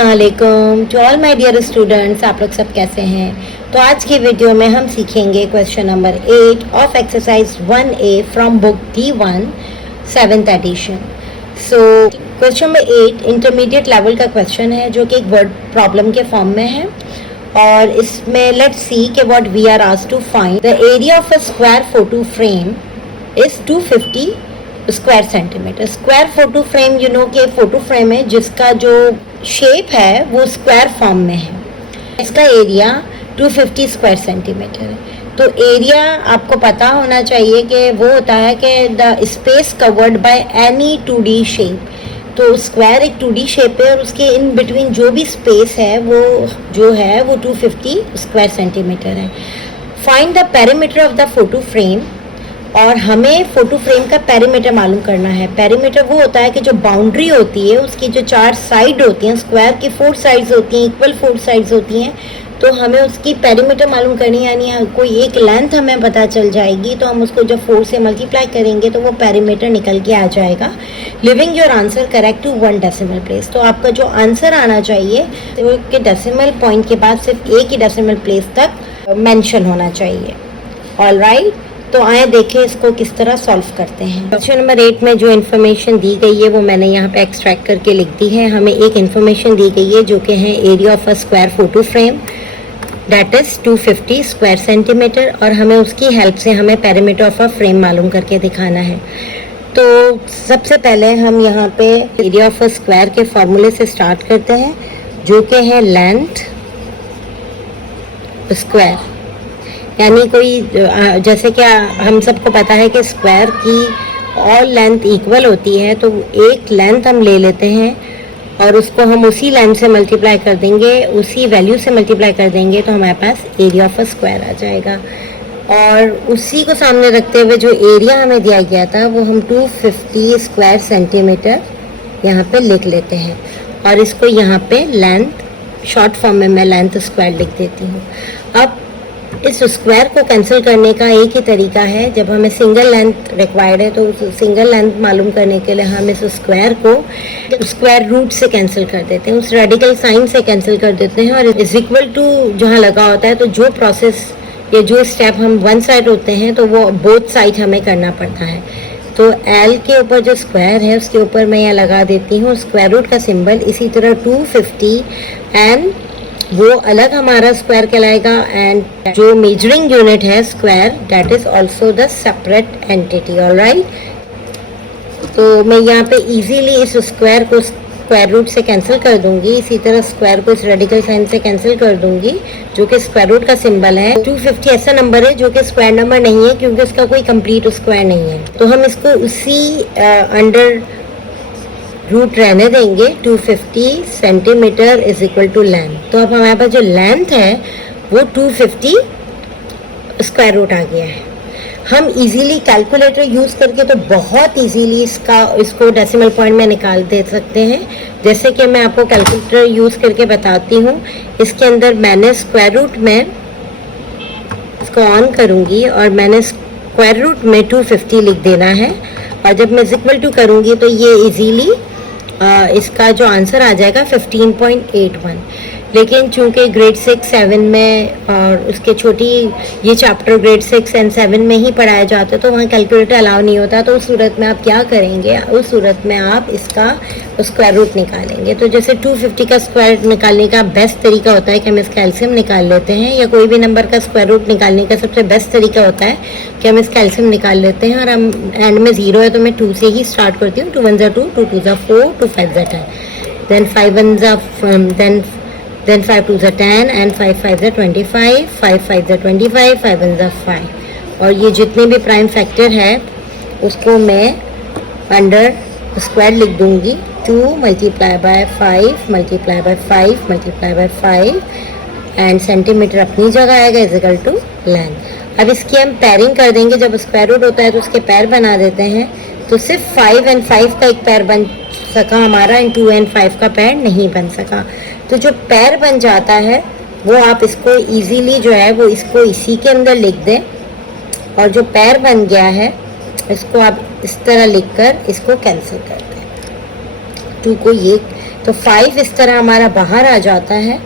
अस्सलामुअलैकुम to all my dear students. आप लोग सब कैसे हैं? तो आज की वीडियो में हम सीखेंगे question number 8 of exercise 1A from book D1 7th edition. So question number 8 intermediate level का क्वेश्चन है जो कि एक वर्ड प्रॉब्लम के फॉर्म में है और इसमें लेट्स सी कि what we are asked to find the area of a square photo frame is 250 square centimetre. Square photo frame you know कि फोटो फ्रेम है जिसका जो शेप है वो स्क्वायर फॉर्म में है। इसका एरिया 250 स्क्वायर सेंटीमीटर है। तो एरिया आपको पता होना चाहिए कि वो होता है कि the space covered by any 2D shape. तो स्क्वायर एक 2D शेप है और उसके इन बिटवीन जो भी स्पेस है वो जो है वो 250 स्क्वायर सेंटीमीटर है। Find the perimeter of the photo frame. और हमें फोटो फ्रेम का पेरीमीटर मालूम करना है। पेरीमीटर वो होता है कि जो बाउंड्री होती है उसकी जो 4 साइड होती हैं, स्क्वायर की 4 साइड्स होती हैं, इक्वल 4 साइड्स होती हैं, तो हमें उसकी पेरीमीटर मालूम करनी है। यानी कोई एक लेंथ हमें पता चल जाएगी तो हम उसको जब 4 से मल्टीप्लाई करेंगे तो वो पेरीमीटर निकल के आ जाएगा। Leaving your answer correct to 1 decimal place. तो आपका जो आंसर आना चाहिए वो के डेसिमल पॉइंट के बाद सिर्फ एक ही डेसिमल प्लेस तक मेंशन होना चाहिए। ऑलराइट, तो आए देखें इसको किस तरह सॉल्व करते हैं। क्वेश्चन नंबर 8 में जो इन्फॉर्मेशन दी गई है वो मैंने यहाँ पे एक्सट्रैक्ट करके लिख दी है। हमें एक इन्फॉर्मेशन दी गई है जो कि है area of a square photo frame that is 250 square centimetre और हमें उसकी हेल्प से हमें पेरीमीटर ऑफ अ फ्रेम मालूम करके दिखाना है। तो सबसे पहले हम यहाँ पे एरिया ऑफ अ स्क्वायर के फॉर्मूले से स्टार्ट करते हैं जो कि है लेंथ स्क्वायर। यानी कोई जैसे कि हम सबको पता है कि स्क्वायर की ऑल लेंथ इक्वल होती है, तो एक लेंथ हम ले लेते हैं और उसको हम उसी लेंथ से मल्टीप्लाई कर देंगे, उसी वैल्यू से मल्टीप्लाई कर देंगे तो हमारे पास एरिया ऑफ अ स्क्वायर आ जाएगा। और उसी को सामने रखते हुए जो एरिया हमें दिया गया था वो हम 250 स्क्वायर सेंटीमीटर यहाँ पे लिख लेते हैं और इसको यहाँ पे लेंथ शॉर्ट फॉर्म में मैं लेंथ स्क्वायर लिख देती हूँ। अब इस स्क्वायर को कैंसिल करने का एक ही तरीका है। जब हमें सिंगल लेंथ रिक्वायर्ड है तो उस सिंगल लेंथ मालूम करने के लिए हम इस स्क्वायर को स्क्वायर रूट से कैंसिल कर देते हैं, उस रेडिकल साइन से कैंसिल कर देते हैं और इज इक्वल टू जहाँ लगा होता है तो जो प्रोसेस या जो स्टेप हम वन साइड होते हैं तो वो बोथ साइड हमें करना पड़ता है। तो एल के ऊपर जो स्क्वायर है उसके ऊपर मैं यहाँ लगा देती हूँ स्क्वायर रूट का सिंबल। इसी तरह 250 एंड वो अलग हमारा स्क्वायर कहलाएगा एंड जो मेजरिंग यूनिट है square that is also the separate entity. Alright, तो मैं यहाँ पे इजीली इस स्क्वायर को स्क्वायर रूट से कैंसिल कर दूंगी। इसी तरह स्क्वायर को इस रेडिकल साइन से कैंसिल कर दूंगी जो कि स्क्वायर रूट का सिंबल है। 250 ऐसा नंबर है जो कि स्क्वायर नंबर नहीं है क्योंकि उसका कोई कंप्लीट स्क्वायर नहीं है, तो हम इसको उसी अंडर रूट रहने देंगे। 250 centimetre is equal to length. तो अब हमारे पास जो लेंथ है वो 250 स्क्वायर रूट आ गया है। हम इजीली कैलकुलेटर यूज़ करके तो बहुत इजीली इसको डेसिमल पॉइंट में निकाल दे सकते हैं। जैसे कि मैं आपको कैलकुलेटर यूज़ करके बताती हूँ। इसके अंदर मैंने स्क्वायर रूट में इसको ऑन करूँगी और मैंने स्क्वायर रूट में 250 लिख देना है और जब मैं इक्वल टू करूँगी तो ये इजीली इसका जो आंसर आ जाएगा 15.81। लेकिन चूंकि ग्रेड 6-7 में और उसके छोटी ये चैप्टर ग्रेड 6 एंड 7 में ही पढ़ाया जाता है तो वहाँ कैलकुलेटर अलाउ नहीं होता। तो उस सूरत में आप क्या करेंगे, उस सूरत में आप इसका स्क्वायर रूट निकालेंगे। तो जैसे 250 का स्क्वायर निकालने का बेस्ट तरीका होता है कि हम इसका एलसीएम निकाल लेते हैं, या कोई भी नंबर का स्क्वायर रूट निकालने का सबसे बेस्ट तरीका होता है कि हम इसका एलसीएम निकाल लेते हैं। और हम एंड में 0 है तो मैं 2 से ही स्टार्ट करती हूँ। 2 1 2, 2 2 4, 2 5 10, देन 5 1 then 5 2 10 and 5 5 25, 5 5 25, 5 1 5। और ये जितने भी प्राइम फैक्टर है उसको मैं अंडर स्क्वायर लिख दूंगी। 2 multiply by 5 multiply by 5 multiply by 5 and centimetre अपनी जगह आएगा इज इक्वल टू लेंथ। अब इसकी हम पेयरिंग कर देंगे। जब स्क्वायर रूट होता है तो उसके पैर बना देते हैं। तो सिर्फ 5 एंड 5 का एक पैर बन सका हमारा एंड 2 एंड 5 का पैर नहीं बन सका। तो जो पैर बन जाता है वो आप इसको इजीली जो है वो इसको इसी के अंदर लिख दें और जो पैर बन गया है इसको आप इस तरह लिखकर इसको कैंसिल कर दें। 2 को ये तो 5 इस तरह हमारा बाहर आ जाता है।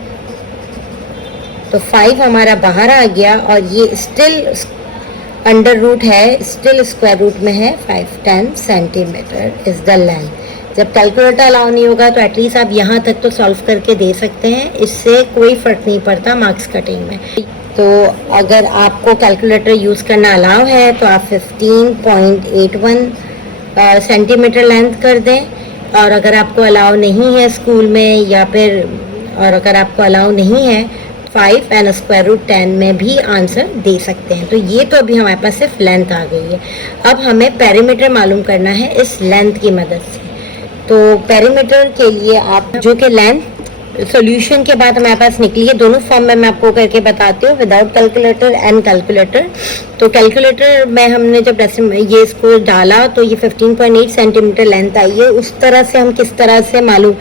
तो 5 हमारा बाहर आ गया और ये स्टिल अंडर रूट है, स्टिल स्क्वायर रूट में है। 5 10 सेंटीमीटर इज द लेंथ। जब कैलकुलेटर अलाउ नहीं होगा तो एटलीस्ट आप यहाँ तक तो सॉल्व करके दे सकते हैं, इससे कोई फ़र्क नहीं पड़ता मार्क्स कटिंग में। तो अगर आपको कैलकुलेटर यूज़ करना अलाउ है तो आप 15.81 सेंटीमीटर लेंथ कर दें, और अगर आपको अलाउ नहीं है स्कूल में या फिर और अगर आपको अलाउ नहीं है 5 एंड स्क्वायर रूट 10 में भी आंसर दे सकते हैं। तो ये तो अभी हमारे पास सिर्फ लेंथ आ गई है। अब हमें पेरीमीटर मालूम करना है इस लेंथ की मदद से। तो पेरीमीटर के लिए आप जो कि लेंथ सॉल्यूशन के बाद हमारे पास निकली है, दोनों फॉर्म में मैं आपको करके बताती हूँ, विदाउट कैलकुलेटर एंड कैलकुलेटर। तो कैलकुलेटर में हमने जब ये इसको डाला तो ये 15.8 सेंटीमीटर लेंथ आई है। उस तरह से हम किस तरह से मालूम,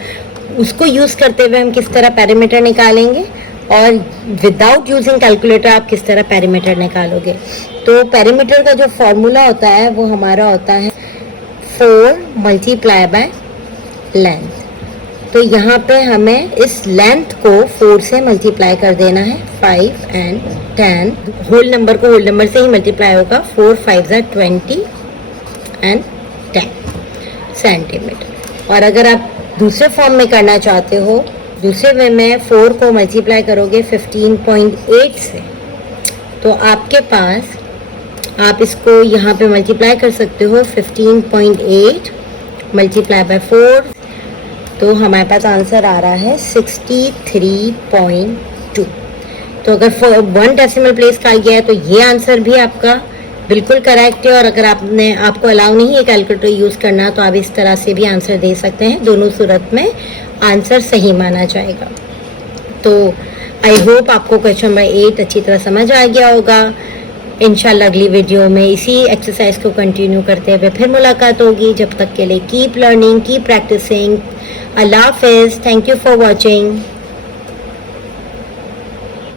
उसको यूज़ करते हुए हम किस तरह पेरीमीटर निकालेंगे, और विदाउट यूजिंग कैलकुलेटर आप किस तरह पेरीमीटर निकालोगे। तो पेरीमीटर का जो फॉर्मूला होता है वो हमारा होता है 4 मल्टीप्लाई बाय लेंथ। तो यहाँ पे हमें इस लेंथ को 4 से मल्टीप्लाई कर देना है। 5 एंड 10 होल नंबर को होल नंबर से ही मल्टीप्लाई होगा। 4 5 20 एंड 10 सेंटीमीटर। और अगर आप दूसरे फॉर्म में करना चाहते हो, दूसरे वे में 4 को मल्टीप्लाई करोगे 15.8 से, तो आपके पास आप इसको यहाँ पे मल्टीप्लाई कर सकते हो 15.8 मल्टीप्लाई बाय 4, तो हमारे पास आंसर आ रहा है 63.2। तो अगर 1 डेसिमल प्लेस का गया है तो ये आंसर भी आपका बिल्कुल करेक्ट है। और अगर आपको अलाउ नहीं है कैलकुलेटर यूज़ करना तो आप इस तरह से भी आंसर दे सकते हैं। दोनों सूरत में आंसर सही माना जाएगा। तो आई होप आपको क्वेश्चन नंबर 8 अच्छी तरह समझ आ गया होगा। इंशाल्लाह अगली वीडियो में इसी एक्सरसाइज को कंटिन्यू करते हुए फिर मुलाकात होगी। जब तक के लिए कीप लर्निंग, कीप प्रैक्टिसिंग। अल्लाह हाफिज़। Thank you for watching.